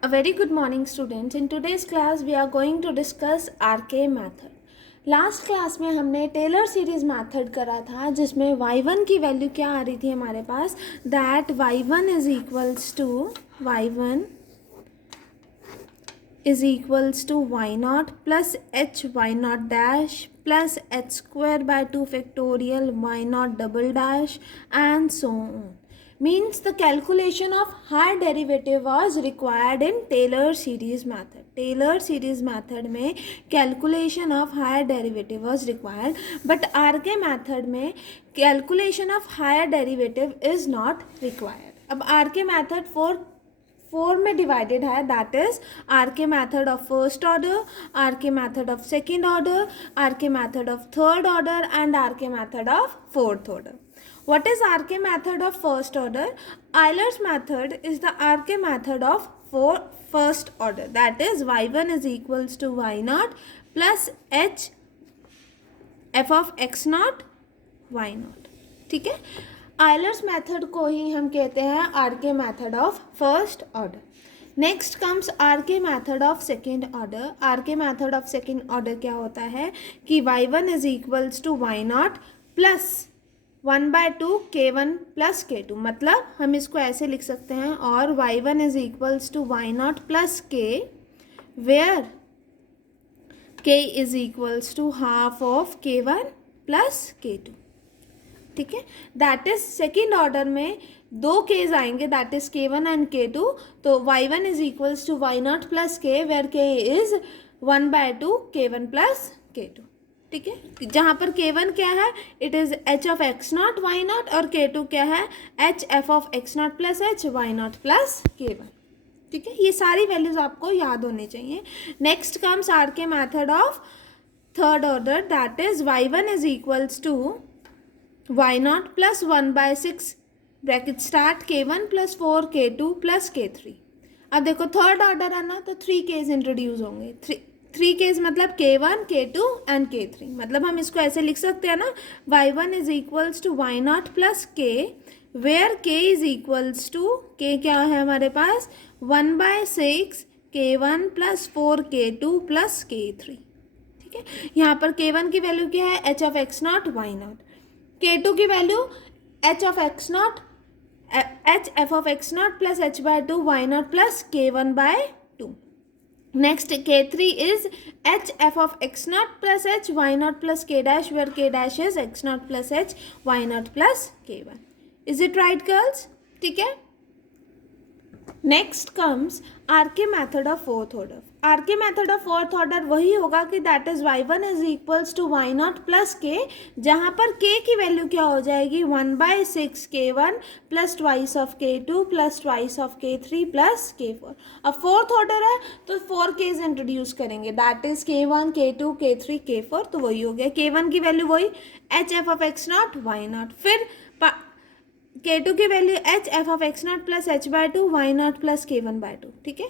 A very good morning students. In today's class we are going to discuss RK method. Last class में हमने Taylor series method करा था जिसमें y1 की value क्या आ रही थी हमारे पास, that y1 is equals to y not plus h y not dash plus h square by 2 factorial y not double dash and so on. Means the calculation of higher derivative was required in Taylor series method. Taylor series method में calculation of higher derivative was required, but RK method में calculation of higher derivative is not required. अब RK method four में divided है, that is RK method of first order, RK method of second order, RK method of third order and RK method of fourth order. What is RK method of first order? Euler's method is the RK method of first order. That is y1 is equals to y naught plus h f of x naught y naught. ठीक है, Euler's method को ही हम कहते हैं RK method of first order. Next comes RK method of second order. RK method of second order क्या होता है कि y1 is equals to y not plus 1/2 k1 plus k2. मतलब हम इसको ऐसे लिख सकते हैं, और y1 is equals to y not plus k where k is equals to half of k1 plus k2. ठीक है, दैट इज सेकेंड ऑर्डर में दो केस आएंगे, that is k1 and k2. तो y1 is equals to y not plus k where k is 1/2 k1 plus k2. ठीक है, जहाँ पर k1 क्या है, it is h of x nought y nought, और k2 क्या है, h f of x not plus h y not plus k1. ठीक है, ये सारी वैल्यूज आपको याद होनी चाहिए. Next comes RK method of third order, that is y1 is equals to y not plus 1/6 bracket start k1 plus 4 k2 plus k3. अब देखो थर्ड ऑर्डर है ना, तो 3 केस इंट्रोड्यूस होंगे. थ्री केस मतलब k1 k2 एंड k3. मतलब हम इसको ऐसे लिख सकते हैं ना, y1 is equals to y not plus k where k is equals to, k क्या है हमारे पास, 1/6 k1 plus 4 k2 plus k3. ठीक है, यहाँ पर k1 की वैल्यू क्या है, h of x nought y not, k2 की value h of x not h f of x not plus h/2 y not plus k1/2. Next k3 is h f of x naught plus h y naught plus k dash, where k dash is x naught plus h y naught plus k1. Is it right girls? ठीक है. Next comes RK method of fourth order. RK method of fourth order वही होगा कि that is y1 is equals to y not plus k, जहाँ पर k की value क्या हो जाएगी, 1/6 k1 plus twice of k2 plus twice of k3 plus k4. अब फोर्थ ऑर्डर है तो 4 केस इंट्रोड्यूस करेंगे, that is k1 k2 k3 k4. तो वही हो गया, k1 की वैल्यू वही h f of x nought y not, फिर k2 की value h f of x not plus h/2 y not plus k1/2. ठीक है,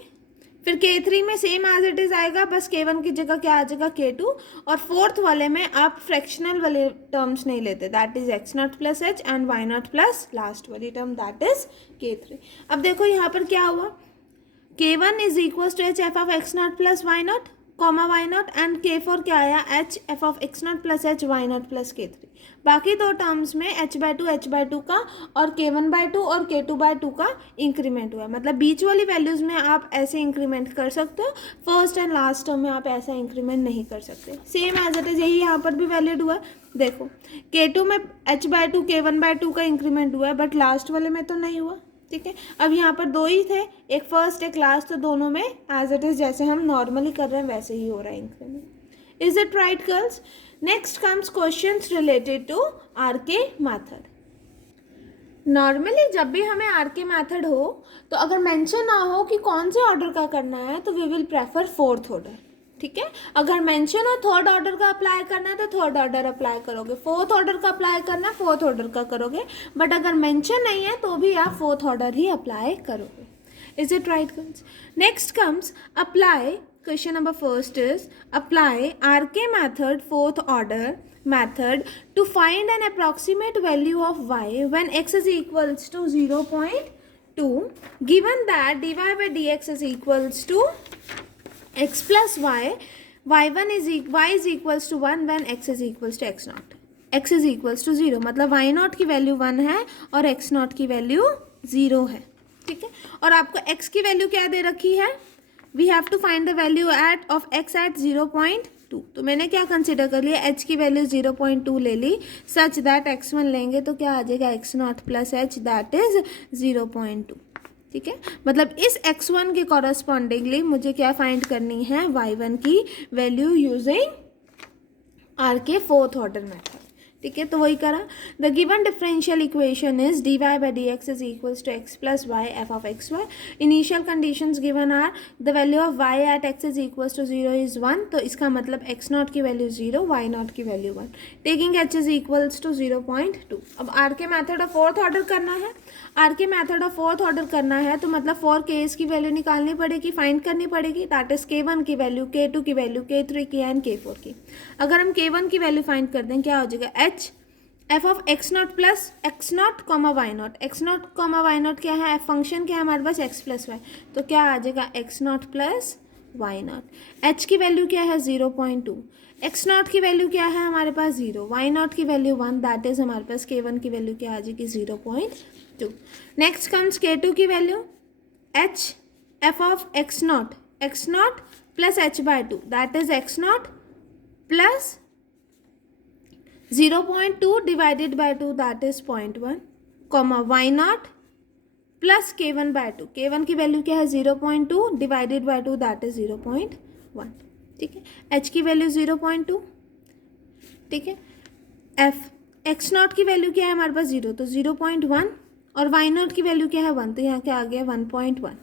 फिर k3 में सेम एज इट इज आएगा, बस k1 की जगह क्या आ जाएगा, k2. और फोर्थ वाले में आप फ्रैक्शनल वाले टर्म्स नहीं लेते, that is x not plus h and y not plus last वाली टर्म दैट इज k3. अब देखो यहाँ पर क्या हुआ, k1 is equal to h f of x not plus y nought comma y nought, and k4 क्या आया, h f of x not plus h y not plus k3. बाकी दो टर्म्स में h/2 का और k1/2 और k2/2 का increment हुआ है. मतलब बीच वाली वैल्यूज़ में आप ऐसे इंक्रीमेंट कर सकते हो, फर्स्ट एंड लास्ट टर्म में आप ऐसा इंक्रीमेंट नहीं कर सकते. सेम एज इट इज यही यहाँ पर भी वैलिड हुआ. देखो k2 में h/2 k1/2 का इंक्रीमेंट हुआ है, बट लास्ट वाले में तो नहीं हुआ. ठीक है, अब यहाँ पर दो ही थे, एक फर्स्ट एक लास्ट, तो दोनों में एज इट इज जैसे हम नॉर्मली कर रहे हैं वैसे ही हो रहा है increment. Is it right girls? Next comes questions related to RK method. Normally जब भी हमें RK मेथड हो तो अगर मेंशन ना हो कि कौन से ऑर्डर का करना है तो we will prefer fourth order. ठीक है, अगर मेंशन हो थर्ड ऑर्डर का अप्लाई करना है तो थर्ड ऑर्डर अप्लाई करोगे, फोर्थ ऑर्डर का अप्लाई करना है फोर्थ ऑर्डर का करोगे, बट अगर मेंशन नहीं है तो भी आप फोर्थ ऑर्डर ही अप्लाई करोगे. Is it right girls? Next comes apply. Question number first is apply RK method fourth order method to find an approximate value of y when x is equals to 0.2 2, given that dy by dx is equals to x plus y, y is equals to 1 when x is equals to x naught, x is equals to 0, मतलब y not की value 1 है और x not की value 0 है, ठीक है। और आपको x की वैल्यू क्या दे रखी है, we have to find the value at of x at 0.2, तो मैंने क्या कंसिडर कर लिया, h की वैल्यू 0.2 ले ली, सच दैट x1 लेंगे तो क्या आ जाएगा, x not plus h that is 0.2, ठीक है। मतलब इस x1 के कॉरस्पॉन्डिंगली मुझे क्या फाइंड करनी है, y1 की value using R K fourth order method, ठीक है। तो वही करा, the given differential equation is D Y by D X is equals to X plus Y F of x Y. Initial conditions given are the value of Y at X is equals to 0 is 1, तो इसका मतलब X not की value 0, Y nought की value 1, taking H is equals to 0.2। अब are के method of fourth order करना है, are के मैथड ऑफ फोर्थ ऑर्डर करना है तो मतलब 4 केस की वैल्यू निकालनी पड़ेगी, फाइंड करनी पड़ेगी, दैट इज k1 की वैल्यू, k2 की वैल्यू, k3 की एंड k4 की। अगर हम k1 की वैल्यू फाइंड कर दें, क्या हो जाएगा, h F of x not plus X nought comma Y nought, X nought comma Y not क्या है, एफ फंक्शन क्या है हमारे पास, एक्स प्लस वाई, तो क्या आ जाएगा X not plus Y nought. H की वैल्यू क्या है 0.2, एक्स नॉट की वैल्यू क्या है हमारे पास 0, वाई नॉट की वैल्यू 1, दैट इज हमारे पास k1 की वैल्यू क्या आ जाएगी 0.2। नेक्स्ट कम्स k2 की value, h F of x not plus h by 2, that is X not plus 0.2 divided by 2 that is 0.1, comma y naught plus k1 by 2, k1 की value क्या है 0.2 divided by 2 that is 0.1, ठीक है। h की value 0.2, ठीक है। f x not की value क्या है हमारे पास 0, तो 0.1, और y नॉट की वैल्यू क्या है 1, तो यहाँ क्या आ गया 1.1।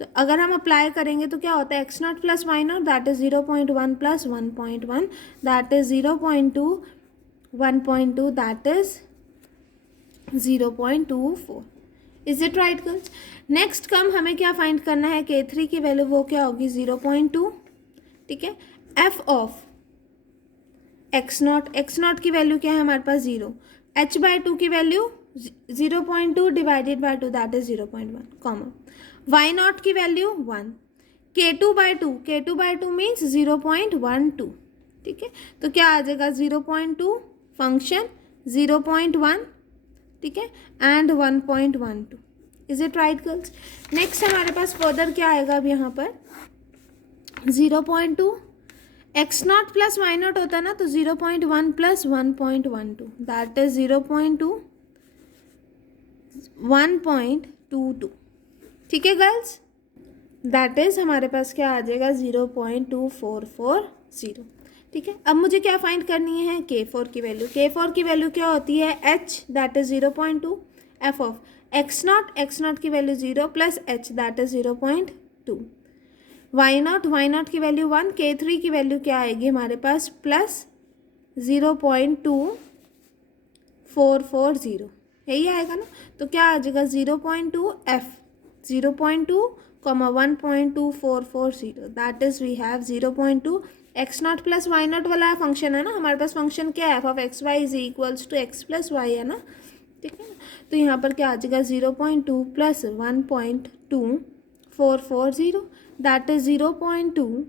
तो अगर हम अप्लाई करेंगे तो क्या होता है, X not plus Y nought that is 0.1 plus 1.1 that is 0.2, 1.2 that is 0.24, is it right girls. Next come हमें क्या फाइंड करना है, k3 की वैल्यू वो क्या होगी 0.2, ठीक है। f ऑफ एक्स नॉट की वैल्यू क्या है हमारे पास 0, h बाई 2 की value 0.2 divided by 2 that is 0.1, comma y not की वैल्यू 1, k2 बाई 2 मीन्स 0.12, ठीक है। तो क्या आ जाएगा 0.2 फंक्शन 0.1, ठीक है, and 1.12, is it right girls. Next हमारे पास फर्दर क्या आएगा अब यहाँ पर 0.2, x not plus Y nought होता है ना, तो 0.1 प्लस 1.12 दैट इज 0.2, 1.22, ठीक है गर्ल्स, दैट इज हमारे पास क्या आ जाएगा 0.2440, ठीक है। अब मुझे क्या फाइंड करनी है, k4 की वैल्यू, k4 की वैल्यू क्या होती है h that is 0.2, f of x not की value 0 plus h that is 0.2, y not की वैल्यू 1, k3 की वैल्यू क्या आएगी हमारे पास प्लस 0.2440, यही आएगा ना। तो क्या आ जाएगा 0.2 f 0.2 comma 1.2440 that is we have 0.2, x not plus Y nought वाला फंक्शन है ना हमारे पास, फंक्शन क्या है F of x Y is equals to X plus Y है ना, ठीक है। तो यहाँ पर क्या आ जाएगा 0.2 plus 1.2440 that is 0.2,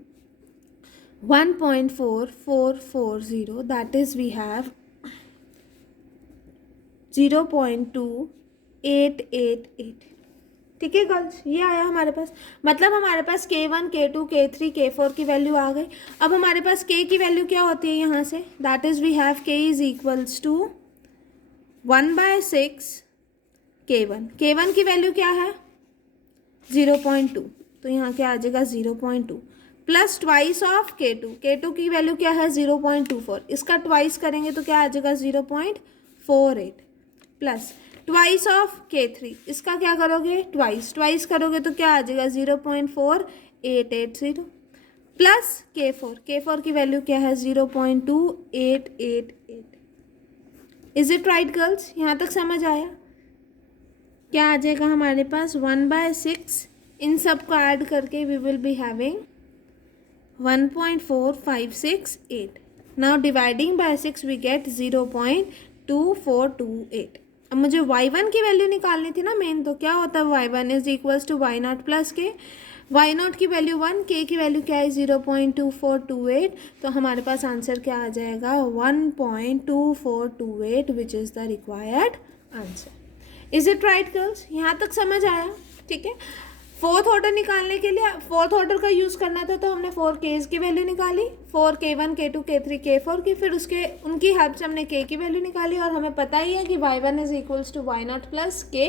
1.4440 that is we have 0.2888, ठीक है गर्ल्स, ये आया हमारे पास। मतलब हमारे पास k1, k2, k3, k4 की वैल्यू आ गई। अब हमारे पास k की वैल्यू क्या होती है यहाँ से, that is we have k is equals to 1/6 k1, k1 की वैल्यू क्या है 0.2, तो यहाँ क्या आ जाएगा 0.2 प्लस ट्वाइस ऑफ k2 की वैल्यू क्या है 0.24, इसका ट्वाइस करेंगे तो क्या आ जाएगा 0.48 प्लस ट्वाइस ऑफ k3, इसका क्या करोगे ट्वाइस करोगे तो क्या आ जाएगा 0.4880 प्लस k4 की वैल्यू क्या है 0.2888, इज इट राइट गर्ल्स, यहाँ तक समझ आया। क्या आ जाएगा हमारे पास 1/6, इन सब को ऐड करके we will be having 1.4568, now dividing by 6 we get 0.2428, अब मुझे y1 की वैल्यू निकालनी थी ना मेन, तो क्या होता है y1 is equals to Y not plus K, Y nought की वैल्यू 1, के की वैल्यू क्या है 0.2428, तो हमारे पास आंसर क्या आ जाएगा 1.2428 which is the required answer. Is it right girls? यहाँ तक समझ आया? ठीक है। फोर्थ ऑर्डर निकालने के लिए फोर्थ ऑर्डर का यूज़ करना था, तो हमने 4 केज की वैल्यू निकाली, 4 K1 K2 K3 K4 की, फिर उसके उनकी हेल्प से हमने K की वैल्यू निकाली, और हमें पता ही है कि y1 is equals to Y not plus K,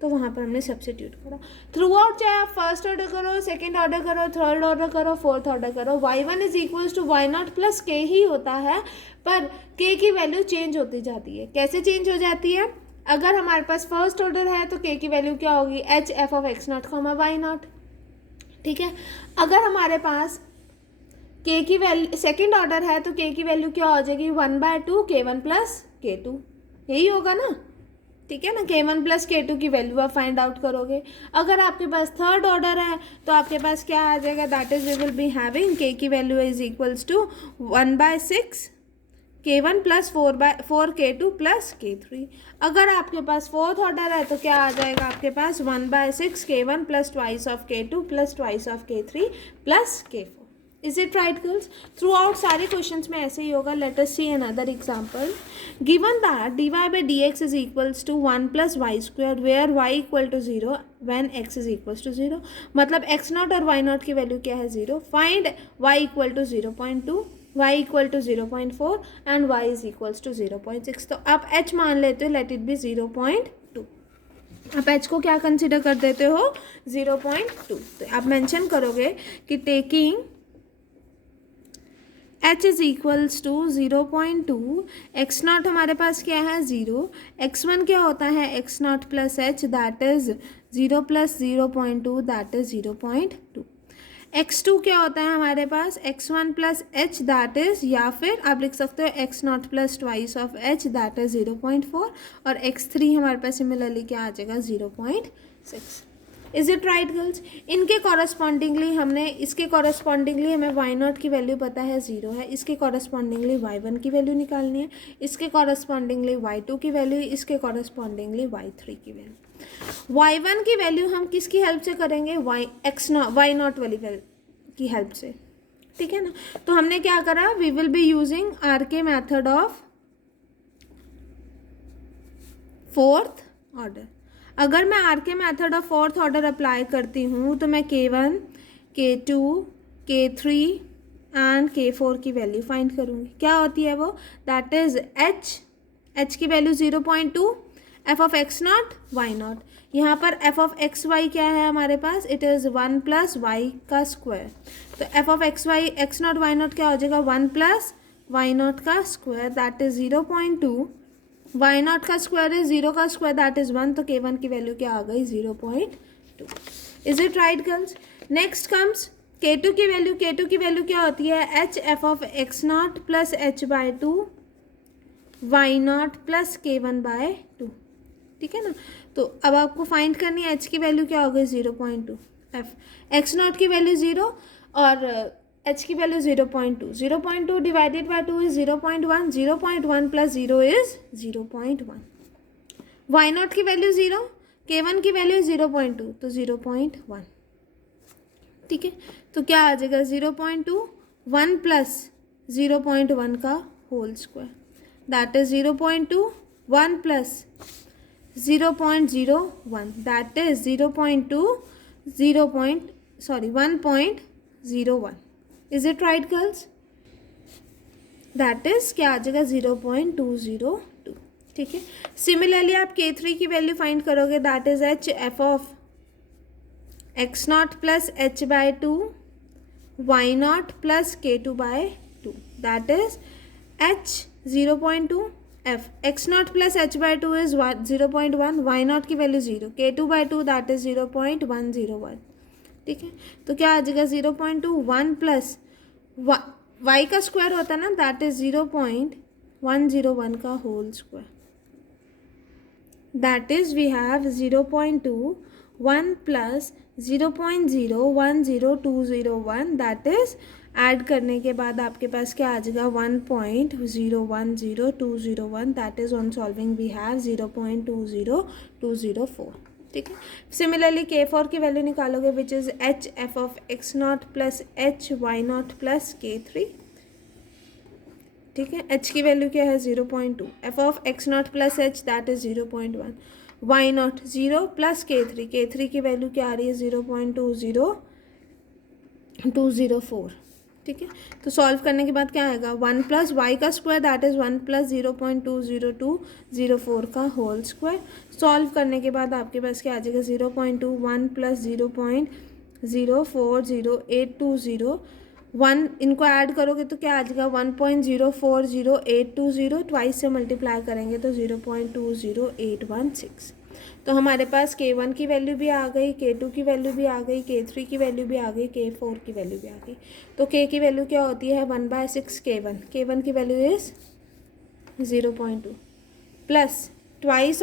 तो वहाँ पर हमने सब्सिट्यूट करा। थ्रू आउट चाहे आप फर्स्ट ऑर्डर करो, सेकेंड ऑर्डर करो, थर्ड ऑर्डर करो, फोर्थ ऑर्डर करो, y1 is equals to Y not plus K ही होता है, पर k की वैल्यू चेंज होती जाती है। कैसे चेंज हो जाती है? अगर हमारे पास फर्स्ट ऑर्डर है तो k की वैल्यू क्या होगी h f of x nought comma Y nought, ठीक है। अगर हमारे पास k की वैल्यू सेकेंड ऑर्डर है तो k की वैल्यू क्या हो जाएगी 1/2 k1 प्लस k2, यही होगा ना, ठीक है ना। k1 प्लस k2 की वैल्यू आप फाइंड आउट करोगे। अगर आपके पास थर्ड ऑर्डर है तो आपके पास क्या आ जाएगा, that is we will be having k की value is equals to 1/6 k1 plus 4 k2 plus k3। अगर आपके पास फोर्थ ऑर्डर है तो क्या आ जाएगा आपके पास 1/6 k1 plus twice of k2 plus twice of k3 plus k4। Is it right girls? Through सारे क्वेश्चंस में ऐसे ही होगा। Let us see another example. Given that dy by dx is equals to 1 plus y square where y equal to 0 when x is equals to 0, मतलब x not और y not की value क्या है 0। Find y equal to 0.2, y equal to 0.4 and y is equals to 0.6। तो आप h मान लेते हो, लेट इट बी 0.2। आप h को क्या कंसिडर कर देते हो 0.2। तो आप मेंशन करोगे कि taking h is equals to 0.2, x not हमारे पास क्या है 0, x1 क्या होता है x not plus h that is 0 plus 0.2 that is 0.2, x2 क्या होता है हमारे पास x1 plus h that is, या फिर आप लिख सकते हो x not plus twice of h that is 0.4, और x3 हमारे पास सिमिलरली क्या आ जाएगा 0.6। Is it right girls? इनके कॉरस्पॉन्डिंगली हमने इसके कॉरस्पॉन्डिंगली हमें वाई नॉट की वैल्यू पता है 0 है, इसके कॉरस्पॉन्डिंगली y1 की वैल्यू निकालनी है, इसके कॉरस्पॉन्डिंगली y2 की वैल्यू, इसके कॉरस्पॉन्डिंगली y3 की वैल्यू। y1 की वैल्यू हम किसकी हेल्प से करेंगे वाई नॉट वाली की हेल्प से, ठीक है ना। तो हमने क्या करा, we will be using RK method of fourth order. अगर मैं RK method of fourth order apply करती हूँ तो मैं K1 K2 K3 and K4 की वैल्यू फाइंड करूँगी। क्या होती है वो, दैट इज h की value 0.2, f of x not y not, यहाँ पर f ऑफ एक्स वाई क्या है हमारे पास, इट इज़ 1 प्लस वाई का स्क्वायर, तो f of x y x not y not क्या हो जाएगा 1 प्लस वाई नॉट का square that is 0.2, y not का स्क्वायर इज 0 का स्क्वायर दैट इज 1, तो K1 की वैल्यू क्या आ गई 0.2। Is it right girls? Next comes K2 की वैल्यू। K2 की वैल्यू क्या होती है h f of x not plus h/2 y not plus K1/2, ठीक है ना। तो अब आपको फाइंड करनी है h की वैल्यू क्या हो गई 0.2, f x नॉट की वैल्यू 0 और h की value 0.2, 0.2 divided by 2 is 0.1, 0.1 plus 0 is 0.1, y not की वैल्यू 0, K1 की वैल्यू 0.2 तो 0.1, ठीक है। तो क्या आ जाएगा 0.2 1 प्लस 0.1 का whole square that is 0.2 1 plus 0.01 that is 1.01। Is it right girls? That is क्या आ जाएगा 0.202, ठीक है। सिमिलरली आप K3 की वैल्यू फाइंड करोगे that is h f of x not plus h/2 y not plus K2/2 that is h 0.2, f x not plus h/2 is 0.1, y not की value 0, K2/2 that is 0.101, ठीक है। तो क्या आ जाएगा 0.2 1 plus y का square होता है ना दैट इज 0.101 का whole square, that is we have 0.2 1 plus 0.010201 that is add करने के बाद आपके पास क्या आ जाएगा 1.010201 that is on solving we have 0.20204. ठीक है. सिमिलरली K4 की वैल्यू निकालोगे which is h f of x not plus h y not plus K3. ठीक है. एच की वैल्यू क्या है 0.2, f of x not plus h that is 0.1, why not 0 plus K3 की वैल्यू क्या आ रही है 0.20204. ठीक है. तो सॉल्व करने के बाद क्या आएगा 1 प्लस वाई का स्क्वायर दैट इज 1 प्लस 0.20204 का होल स्क्वायर. सॉल्व करने के बाद आपके पास क्या आ जाएगा 0.21 प्लस 0.040820 1 इनको ऐड करोगे तो क्या आ जाएगा 1.040820 ट्वाइस से मल्टीप्लाई करेंगे तो 0.20816. तो हमारे पास K1 की वैल्यू भी आ गई, K2 की वैल्यू भी आ गई, K3 की वैल्यू भी आ गई, K4 की वैल्यू भी आ गई. तो K की वैल्यू क्या होती है 1/6 K1 की value is 0.2 plus twice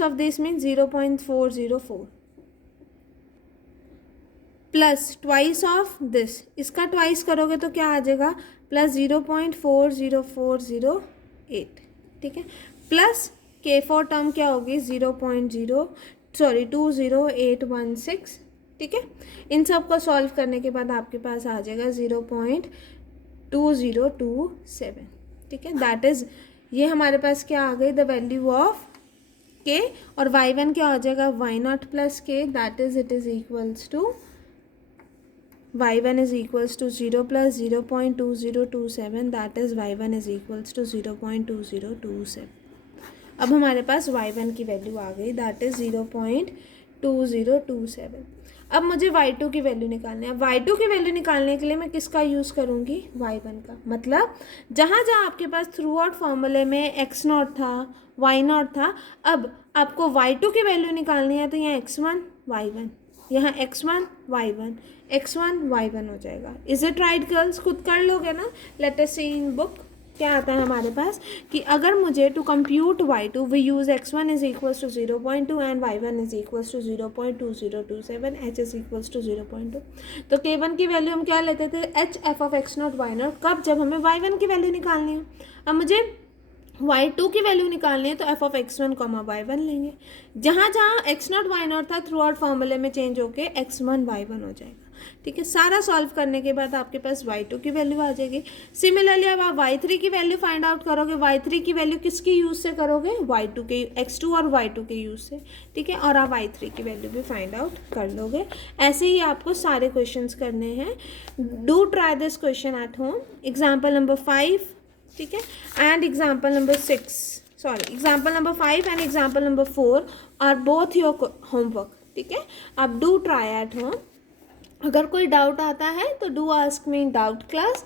of this means 0.404 plus twice of this, इसका ट्वाइस करोगे तो क्या आ जाएगा प्लस 0.40408. ठीक है. प्लस K4 टर्म क्या होगी 20816. ठीक है. इन सब को सॉल्व करने के बाद आपके पास आ जाएगा 0.2027. ठीक है. दैट इज ये हमारे पास क्या आ गई द वैल्यू ऑफ K और y1 क्या हो जाएगा y not plus K that is it is equals to y1 is equals to 0 plus 0.2027 that is y1 is equals to 0.2027. अब हमारे पास y1 की वैल्यू आ गई दैट इज 0.2027. अब मुझे y2 की वैल्यू निकालनी है. y2 की वैल्यू निकालने के लिए मैं किसका यूज़ करूँगी y1 का. मतलब जहाँ जहाँ आपके पास थ्रू आउट फॉर्मूले में x नॉट था y नॉट था, अब आपको y2 की वैल्यू निकालनी है तो यहाँ x1 y1, यहाँ x1 y1 हो जाएगा. Is it right girls? खुद कर लोगे ना. Late us C in book क्या आता है हमारे पास कि अगर मुझे to compute y2 we use x1 is equals to 0.2 and y1 is equals to 0.2027 h is equals to 0.2. तो K1 की वैल्यू हम क्या लेते थे h f of x not y not. कब? जब हमें y1 की वैल्यू निकालनी है. अब मुझे y2 की वैल्यू निकालनी है तो f of x1 comma y1 लेंगे. जहाँ जहाँ x नॉट y नॉट था थ्रू आउट फॉर्मूले में चेंज होके x1 y1 हो जाएगा. ठीक है. सारा सॉल्व करने के बाद आपके पास y2 की वैल्यू आ जाएगी. सिमिलरली अब आप y3 की वैल्यू फाइंड आउट करोगे. y3 की वैल्यू किसकी यूज़ से करोगे y2 के x2 और y2 के यूज़ से. ठीक है. और आप y3 की वैल्यू भी फाइंड आउट कर लोगे. ऐसे ही आपको सारे क्वेश्चंस करने हैं. Do try this question at home. Example number 5 ठीक है and example number 6 example number 5 and example number 4 are both your homework. ठीक है. आप डू ट्राई एट होम. अगर कोई डाउट आता है तो do ask me in doubt class.